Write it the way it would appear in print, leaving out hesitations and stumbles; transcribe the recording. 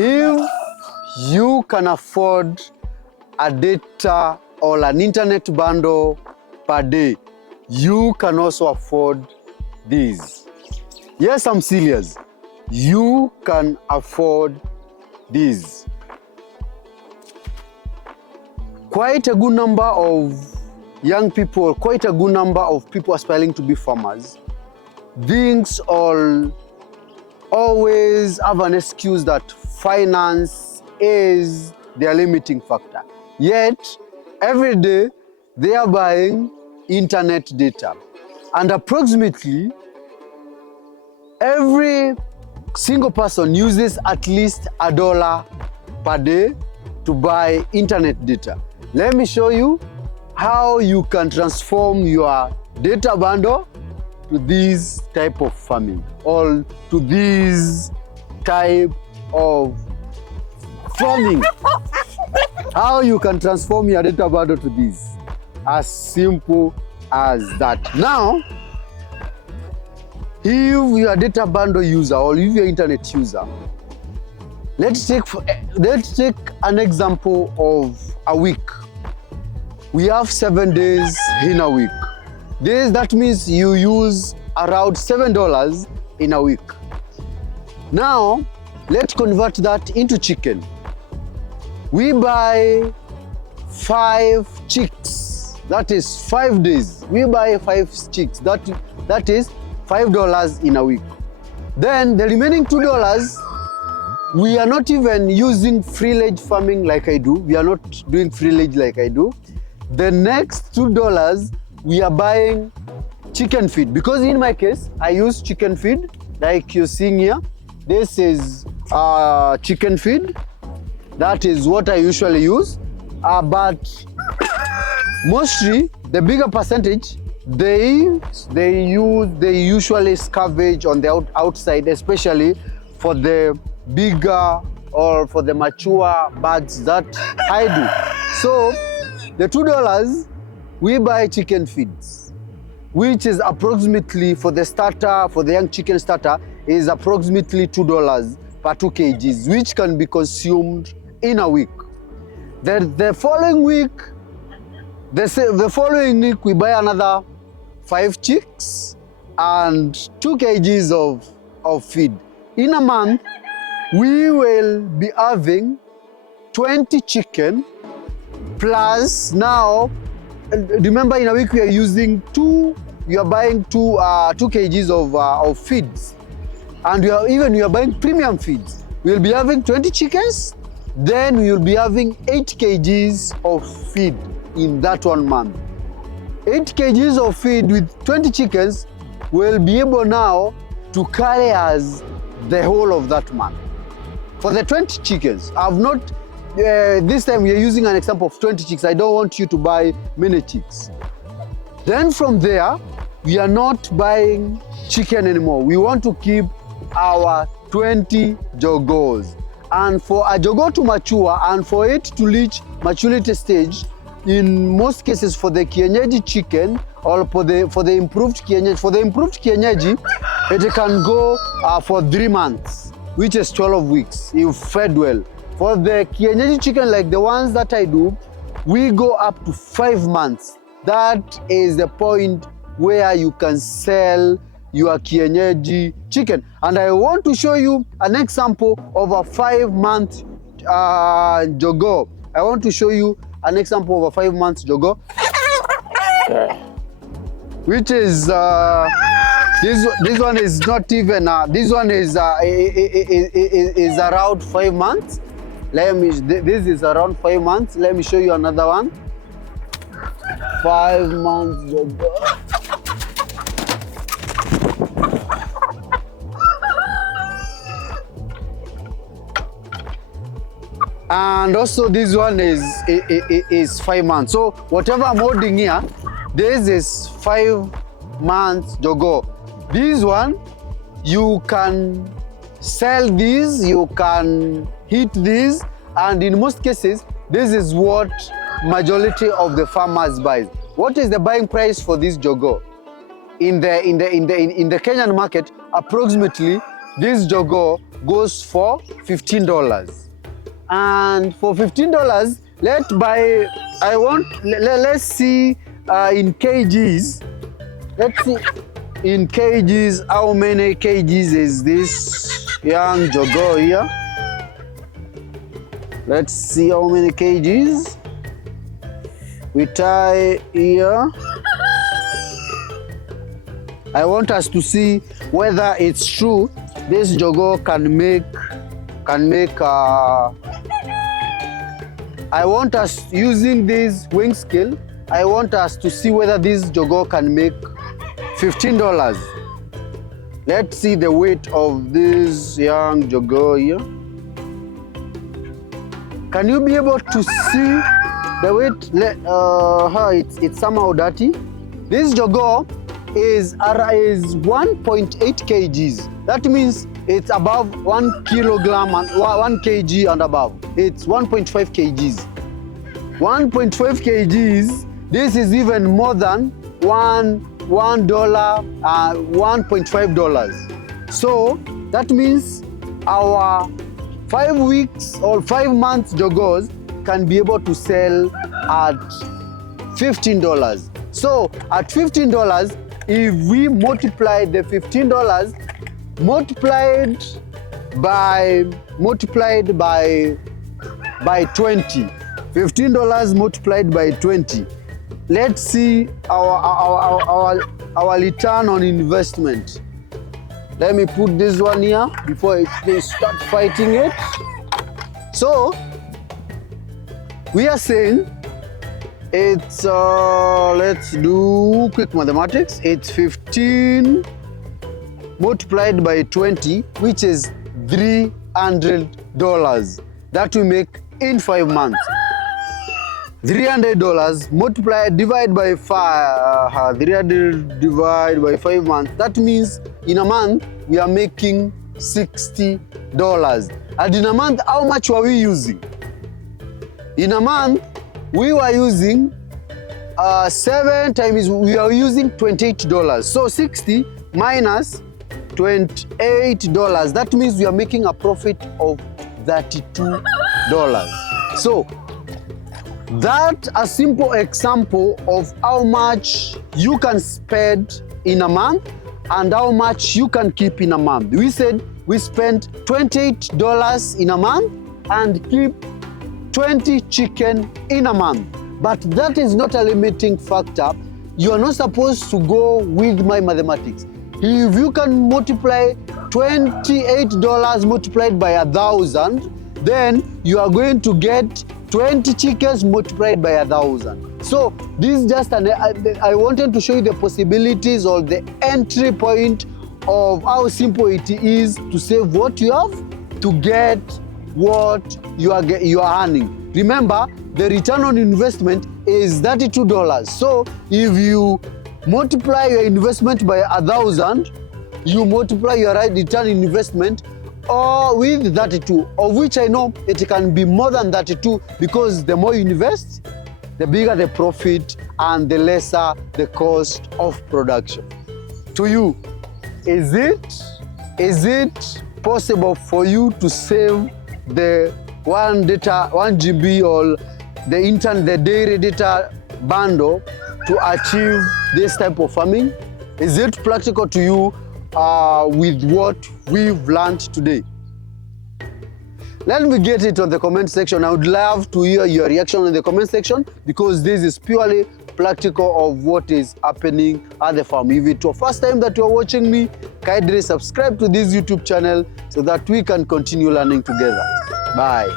If you can afford a data or an internet bundle per day, you can also afford these. Yes, I'm serious. You can afford these. Quite a good number of young people, quite a good number of people aspiring to be farmers, things always have an excuse that finance is their limiting factor. Yet, every day, they are buying internet data. And approximately, every single person uses at least $1 per day to buy internet data. Let me show you how you can transform your data bundle to this type of farming or to this type of farming. How you can transform your data bundle to this. As simple as that. Now, if you're a data bundle user or if you're an internet user, let's take an example of a week. We have 7 days in a week. That means you use around $7 in a week. Now, let's convert that into chicken. We buy 5 chicks. That is 5 days. We buy 5 chicks. That is $5 in a week. Then the remaining $2, we are not even using free-range farming like I do. We are not doing free-range like I do. The next $2, we are buying chicken feed. Because in my case, I use chicken feed like you're seeing here. This is chicken feed. That is what I usually use. But mostly, the bigger percentage, they usually scavenge on the outside, especially for the bigger or for the mature birds that I do. So the $2, we buy chicken feeds, which is approximately for the starter, for the young chicken starter, is approximately $2 per 2 kgs, which can be consumed in a week. The following week, we buy another 5 chicks and 2 kgs of feed. In a month, we will be having 20 chicken plus now, remember in a week we are using we are buying 2 kgs of feeds. And we are buying premium feeds. We'll be having 20 chickens, then we will be having 8 kgs of feed in that 1 month. 8 kgs of feed with 20 chickens will be able now to carry us the whole of that month. For the 20 chickens, this time we are using an example of 20 chicks. I don't want you to buy many chicks. Then from there, we are not buying chicken anymore. We want to keep our 20 jogos. And for a jogo to mature and for it to reach maturity stage, in most cases for the kienyeji chicken or for the improved kienyeji, it can go for 3 months, which is 12 weeks if fed well. For the kienyeji chicken like the ones that I do, we go up to 5 months. That is the point where you can sell your kienyeji chicken. And I want to show you an example of a 5-month jogo. I want to show you an example of a 5-month jogo, which is this one is not even this one is around 5 months. This is around 5 months. Let me show you another one. 5 months jogo. And also this one is 5 months. So whatever I'm holding here, this is 5 months jogo. This one, you can sell these, you can heat these, and in most cases, this is what majority of the farmers buy. What is the buying price for this jogo? In the Kenyan market, approximately this jogo goes for $15. And for $15, let's see in kgs. Let's see in kgs how many kgs is this young Jogo here. Let's see how many kgs. We tie here. I want us to see whether it's true this Jogo can make I want us using this wing scale. I want us to see whether this Jogo can make $15. Let's see the weight of this young Jogo here. Can you be able to see the weight? It's somehow dirty. This Jogo is 1.8 kgs. That means it's above 1 kilogram and 1 kg and above. It's 1.5 kgs. 1.5 kgs. This is even more than $1.5. So that means our 5 weeks or 5 months Jogos can be able to sell at $15. So at $15, if we multiply the $15 multiplied by 20, $15 multiplied by 20. Let's see our return on investment. Let me put this one here before they start fighting it. So we are saying it's let's do quick mathematics. It's 15 multiplied by 20, which is $300 that we make in 5 months. $300 divide by 5. 300 divided by 5 months. That means in a month we are making $60. And in a month, how much were we using? In a month, we were using 7 times. We are using $28. So 60 minus $28. That means we are making a profit of $32. So that's a simple example of how much you can spend in a month and how much you can keep in a month. We said we spend $28 in a month and keep 20 chicken in a month. But that is not a limiting factor. You are not supposed to go with my mathematics. If you can multiply $28 multiplied by 1,000, then you are going to get 20 chickens multiplied by 1,000. So this is just I wanted to show you the possibilities or the entry point of how simple it is to save what you have to get what you are earning. Remember, the return on investment is $32. So if you multiply your investment by 1,000, you multiply your return on investment with 32, of which I know it can be more than 32 because the more you invest, the bigger the profit and the lesser the cost of production. To you, is it possible for you to save the 1 GB or the daily data bundle to achieve this type of farming? Is it practical to you with what we've learned today? Let me get it on the comment section. I would love to hear your reaction in the comment section because this is purely practical of what is happening at the farm. If it's your first time that you're watching me, kindly subscribe to this YouTube channel so that we can continue learning together. Bye.